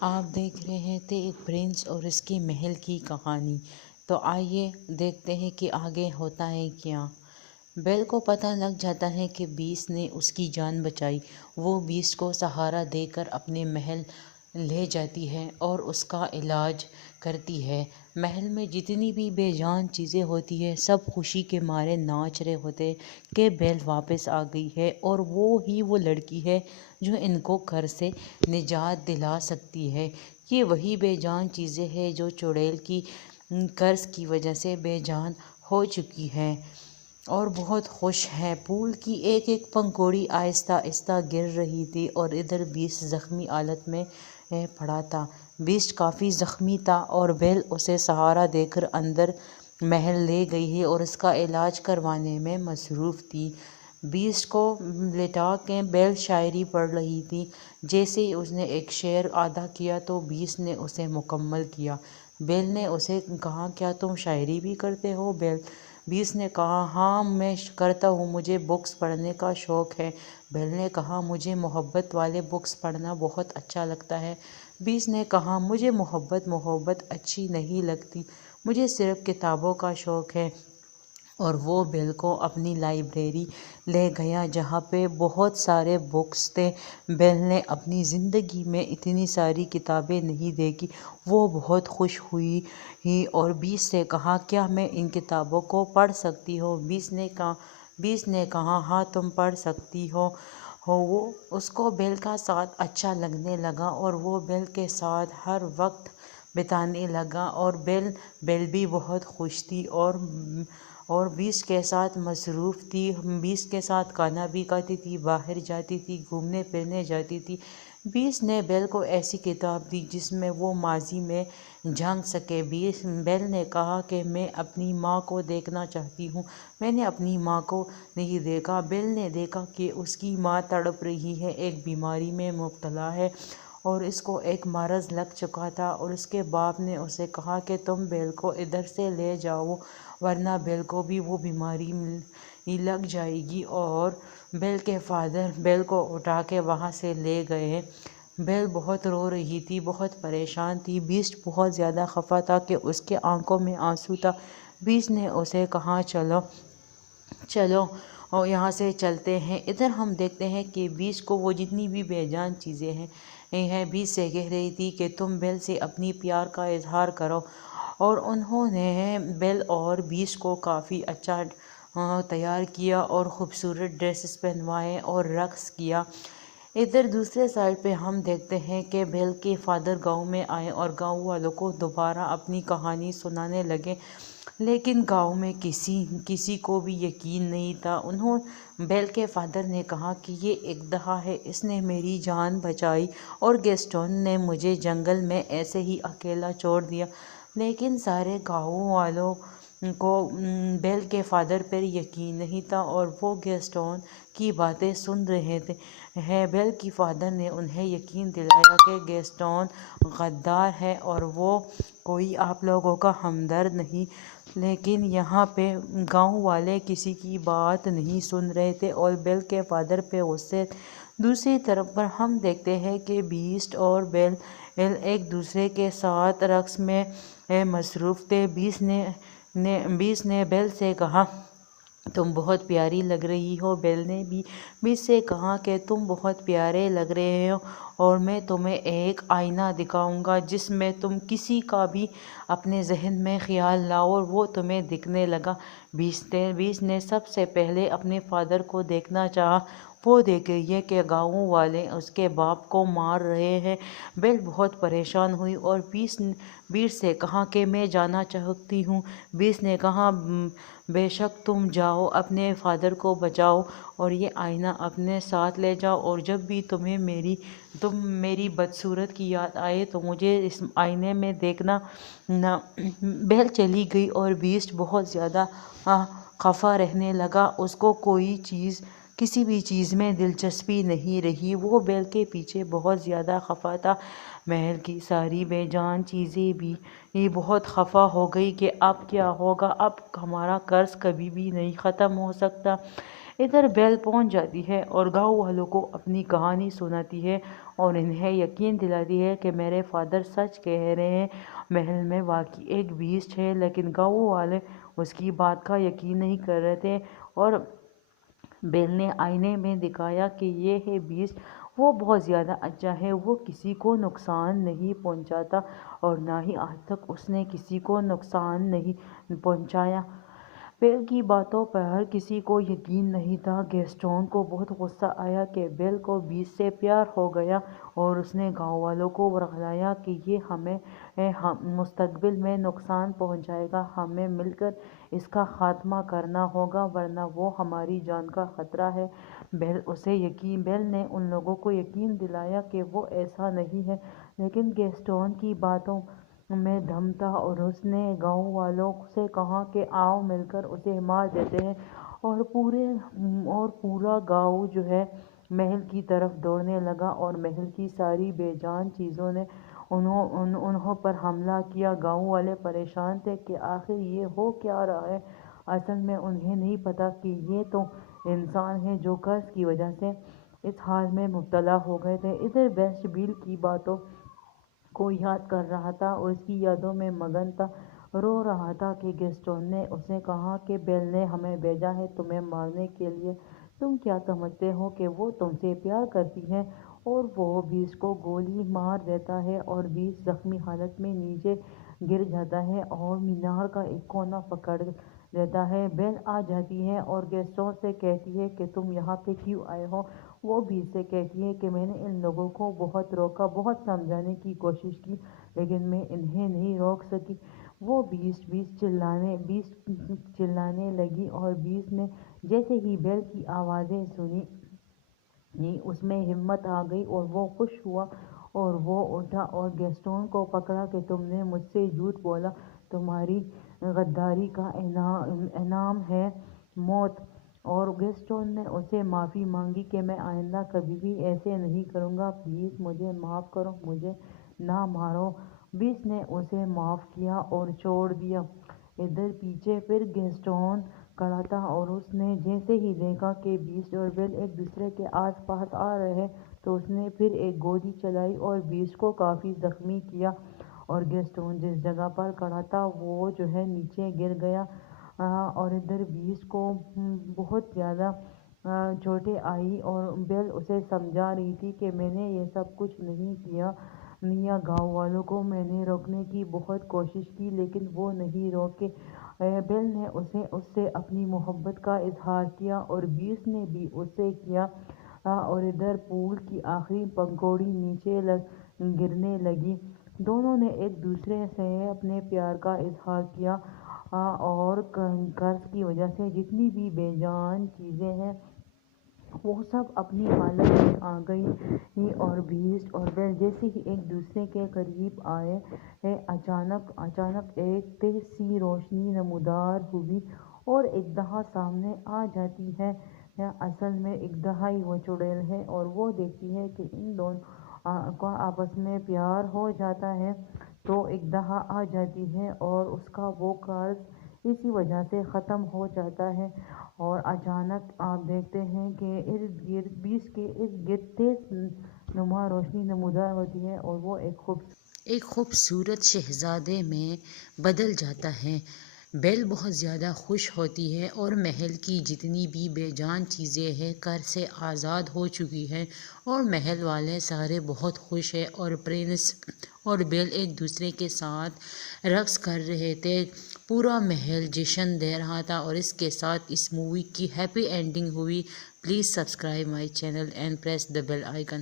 آپ دیکھ رہے تھے ایک پرنس اور اس کے محل کی کہانی۔ تو آئیے دیکھتے ہیں کہ آگے ہوتا ہے کیا۔ بیل کو پتہ لگ جاتا ہے کہ بیسٹ نے اس کی جان بچائی۔ وہ بیسٹ کو سہارا دے کر اپنے محل لے جاتی ہے اور اس کا علاج کرتی ہے۔ محل میں جتنی بھی بے جان چیزیں ہوتی ہیں سب خوشی کے مارے ناچ رہے ہوتے ہیں کہ بیل واپس آ گئی ہے اور وہ لڑکی ہے جو ان کو گھر سے نجات دلا سکتی ہے۔ یہ وہی بے جان چیزیں ہیں جو چڑیل کی قرض کی وجہ سے بے جان ہو چکی ہیں اور بہت خوش ہے۔ پھول کی ایک ایک پنکھوڑی آہستہ آہستہ گر رہی تھی اور ادھر بیسٹ زخمی حالت میں پڑا تھا۔ بیسٹ کافی زخمی تھا اور بیل اسے سہارا دے کر اندر محل لے گئی ہے اور اس کا علاج کروانے میں مصروف تھی۔ بیسٹ کو لٹا کے بیل شاعری پڑھ رہی تھی۔ جیسے ہی اس نے ایک شعر ادا کیا تو بیسٹ نے اسے مکمل کیا۔ بیل نے اسے کہا، کیا تم شاعری بھی کرتے ہو بیل؟ بیسٹ نے کہا، ہاں میں کرتا ہوں، مجھے بکس پڑھنے کا شوق ہے۔ بیل نے کہا، مجھے محبت والے بکس پڑھنا بہت اچھا لگتا ہے۔ بیسٹ نے کہا، مجھے محبت اچھی نہیں لگتی، مجھے صرف کتابوں کا شوق ہے۔ اور وہ بیل کو اپنی لائبریری لے گیا جہاں پہ بہت سارے بکس تھے۔ بیل نے اپنی زندگی میں اتنی ساری کتابیں نہیں دیکھی۔ وہ بہت خوش ہوئی اور بیسٹ سے کہا، کیا میں ان کتابوں کو پڑھ سکتی ہوں؟ بیسٹ نے کہا، ہاں تم پڑھ سکتی ہو۔ اس کو بیل کا ساتھ اچھا لگنے لگا اور وہ بیل کے ساتھ ہر وقت بتانے لگا اور بیل بھی بہت خوش تھی اور بیسٹ کے ساتھ مصروف تھی۔ بیسٹ کے ساتھ کھانا بھی کھاتی تھی، باہر جاتی تھی، گھومنے پھرنے جاتی تھی۔ بیسٹ نے بیل کو ایسی کتاب دی جس میں وہ ماضی میں جھانک سکے۔ بیل نے کہا کہ میں اپنی ماں کو دیکھنا چاہتی ہوں۔ میں نے اپنی ماں کو نہیں دیکھا۔ بیل نے دیکھا کہ اس کی ماں تڑپ رہی ہے، ایک بیماری میں مبتلا ہے اور اس کو ایک مرض لگ چکا تھا اور اس کے باپ نے اسے کہا کہ تم بیل کو ادھر سے لے جاؤ ورنہ بیل کو بھی وہ بیماری لگ جائے گی، اور بیل کے فادر بیل کو اٹھا کے وہاں سے لے گئے۔ بیل بہت رو رہی تھی، بہت پریشان تھی۔ بیسٹ بہت زیادہ خفا تھا کہ اس کے آنکھوں میں آنسو تھا۔ بیسٹ نے اسے کہا، چلو یہاں سے چلتے ہیں۔ ادھر ہم دیکھتے ہیں کہ بیسٹ کو وہ جتنی بھی بے جان چیزیں ہیں بیسٹ سے کہہ رہی تھی کہ تم بیل سے اپنی پیار کا اظہار کرو، اور انہوں نے بیل اور بیسٹ کو کافی اچھا تیار کیا اور خوبصورت ڈریسز پہنوائے اور رقص کیا۔ ادھر دوسرے سائڈ پہ ہم دیکھتے ہیں کہ بیل کے فادر گاؤں میں آئے اور گاؤں والوں کو دوبارہ اپنی کہانی سنانے لگے، لیکن گاؤں میں کسی کو بھی یقین نہیں تھا۔ بیل کے فادر نے کہا کہ یہ ایک دہا ہے، اس نے میری جان بچائی اور گیسٹون نے مجھے جنگل میں ایسے ہی اکیلا چھوڑ دیا۔ لیکن سارے گاؤں والوں کو بیل کے فادر پر یقین نہیں تھا اور وہ گیسٹون کی باتیں سن رہے تھے۔ بیل کی فادر نے انہیں یقین دلایا کہ گیسٹون غدار ہے اور وہ کوئی آپ لوگوں کا ہمدرد نہیں، لیکن یہاں پہ گاؤں والے کسی کی بات نہیں سن رہے تھے اور بیل کے فادر پہ غصے تھے۔ دوسری طرف پر ہم دیکھتے ہیں کہ بیسٹ اور بیل ایک دوسرے کے ساتھ رقص میں مصروف تھے۔ بیسٹ نے بیل سے کہا، تم بہت پیاری لگ رہی ہو۔ بیل نے بھی بیسٹ سے کہا کہ تم بہت پیارے لگ رہے ہو اور میں تمہیں ایک آئینہ دکھاؤں گا جس میں تم کسی کا بھی اپنے ذہن میں خیال لاؤ اور وہ تمہیں دکھنے لگا۔ بیسٹ نے سب سے پہلے اپنے فادر کو دیکھنا چاہا۔ وہ دیکھ رہی ہے کہ گاؤں والے اس کے باپ کو مار رہے ہیں۔ بیل بہت پریشان ہوئی اور بیسٹ سے کہا کہ میں جانا چاہتی ہوں۔ بیسٹ نے کہا، بے شک تم جاؤ، اپنے فادر کو بچاؤ اور یہ آئینہ اپنے ساتھ لے جاؤ، اور جب بھی تمہیں میری بدصورت کی یاد آئے تو مجھے اس آئینے میں دیکھنا نا۔ بیل چلی گئی اور بیسٹ بہت زیادہ خفا رہنے لگا۔ اس کو کسی بھی چیز میں دلچسپی نہیں رہی۔ وہ بیل کے پیچھے بہت زیادہ خفا تھا۔ محل کی ساری بے جان چیزیں بھی بہت خفا ہو گئی کہ اب کیا ہوگا، اب ہمارا قرض کبھی بھی نہیں ختم ہو سکتا۔ ادھر بیل پہنچ جاتی ہے اور گاؤں والوں کو اپنی کہانی سناتی ہے اور انہیں یقین دلاتی ہے کہ میرے فادر سچ کہہ رہے ہیں، محل میں واقعی ایک بیسٹ ہے۔ لیکن گاؤں والے اس کی بات کا یقین نہیں کر رہے تھے، اور بیل نے آئینے میں دکھایا کہ یہ ہے بیسٹ، وہ بہت زیادہ اچھا ہے، وہ کسی کو نقصان نہیں پہنچاتا اور نہ ہی آج تک اس نے کسی کو نقصان نہیں پہنچایا۔ بیل کی باتوں پر ہر کسی کو یقین نہیں تھا۔ گیسٹون کو بہت غصہ آیا کہ بیل کو بیسٹ سے پیار ہو گیا، اور اس نے گاؤں والوں کو ورغلایا کہ یہ ہمیں مستقبل میں نقصان پہنچائے گا، ہمیں مل کر اس کا خاتمہ کرنا ہوگا ورنہ وہ ہماری جان کا خطرہ ہے۔ بیل نے ان لوگوں کو یقین دلایا کہ وہ ایسا نہیں ہے، لیکن گیسٹون کی باتوں میں دم تھا، اور اس نے گاؤں والوں سے کہا کہ آؤ مل کر اسے مار دیتے ہیں، اور پورا گاؤں جو ہے محل کی طرف دوڑنے لگا، اور محل کی ساری بے جان چیزوں نے انہوں پر حملہ کیا۔ گاؤں والے پریشان تھے کہ آخر یہ ہو کیا رہا ہے۔ اصل میں انہیں نہیں پتا کہ یہ تو انسان ہیں جو قرض کی وجہ سے اس حال میں مبتلا ہو گئے تھے۔ ادھر بیسٹ بیل کی باتوں کو یاد کر رہا تھا اور اس کی یادوں میں مگن تھا، رو رہا تھا کہ گیسٹون نے اسے کہا کہ بیل نے ہمیں بھیجا ہے تمہیں مارنے کے لیے، تم کیا سمجھتے ہو کہ وہ تم سے پیار کرتی ہے؟ اور وہ بیسٹ کو گولی مار دیتا ہے، اور بیسٹ زخمی حالت میں نیچے گر جاتا ہے اور مینار کا ایک کونا پکڑ لیتا ہے۔ بیل آ جاتی ہے اور گیسٹون سے کہتی ہے کہ تم یہاں پہ کیوں آئے ہو؟ وہ بیسٹ سے کہتی ہے کہ میں نے ان لوگوں کو بہت روکا، بہت سمجھانے کی کوشش کی، لیکن میں انہیں نہیں روک سکی۔ وہ بیسٹ چلانے لگی، اور بیسٹ نے جیسے ہی بیل کی آوازیں سنی اس میں ہمت آ گئی، اور وہ خوش ہوا، اور وہ اٹھا اور گیسٹون کو پکڑا کہ تم نے مجھ سے جھوٹ بولا، تمہاری غداری کا انعام ہے موت۔ اور گیسٹون نے اسے معافی مانگی کہ میں آئندہ کبھی بھی ایسے نہیں کروں گا، پلیز مجھے معاف کرو، مجھے نہ مارو۔ بیسٹ نے اسے معاف کیا اور چھوڑ دیا۔ ادھر پیچھے پھر گیسٹون کھڑا تھا، اور اس نے جیسے ہی دیکھا کہ بیسٹ اور بیل ایک دوسرے کے آس پاس آ رہے ہیں تو اس نے پھر ایک گولی چلائی اور بیسٹ کو کافی زخمی کیا، اور گیسٹون جس جگہ پر کھڑا تھا وہ جو ہے نیچے گر گیا۔ اور ادھر بیسٹ کو بہت زیادہ چوٹیں آئی، اور بیل اسے سمجھا رہی تھی کہ میں نے یہ سب کچھ نہیں کیا۔ گاؤں والوں کو میں نے روکنے کی بہت کوشش کی لیکن وہ نہیں روکے۔ بیل نے اس سے اپنی محبت کا اظہار کیا، اور بیسٹ نے بھی اس سے کیا، اور ادھر پول کی آخری پگڈنڈی نیچے گرنے لگی۔ دونوں نے ایک دوسرے سے اپنے پیار کا اظہار کیا، اور قرض کی وجہ سے جتنی بھی بے جان چیزیں ہیں وہ سب اپنی حالت میں آ گئی، اور بیسٹ اور بیل جیسے ہی ایک دوسرے کے قریب آئے اچانک ایک تیز سی روشنی نمودار ہوئی اور ایک دہا سامنے آ جاتی ہے۔ اصل میں ایک دہا ہی وہ چڑیل ہے، اور وہ دیکھتی ہے کہ ان دونوں کا آپس میں پیار ہو جاتا ہے، تو ایک دہا آ جاتی ہے اور اس کا وہ قرض اسی وجہ سے ختم ہو جاتا ہے۔ اور اچانک آپ دیکھتے ہیں کہ بیسٹ کے ارد گرد تیز نما روشنی نمودار ہوتی ہے، اور وہ ایک خوبصورت شہزادے میں بدل جاتا ہے۔ بیل بہت زیادہ خوش ہوتی ہے، اور محل کی جتنی بھی بے جان چیزیں ہیں قرض سے آزاد ہو چکی ہیں، اور محل والے سارے بہت خوش ہیں، اور پرنس اور بیل ایک دوسرے کے ساتھ رقص کر رہے تھے۔ پورا محل جشن دے رہا تھا، اور اس کے ساتھ اس مووی کی ہیپی اینڈنگ ہوئی۔ Please subscribe my channel and press the bell icon.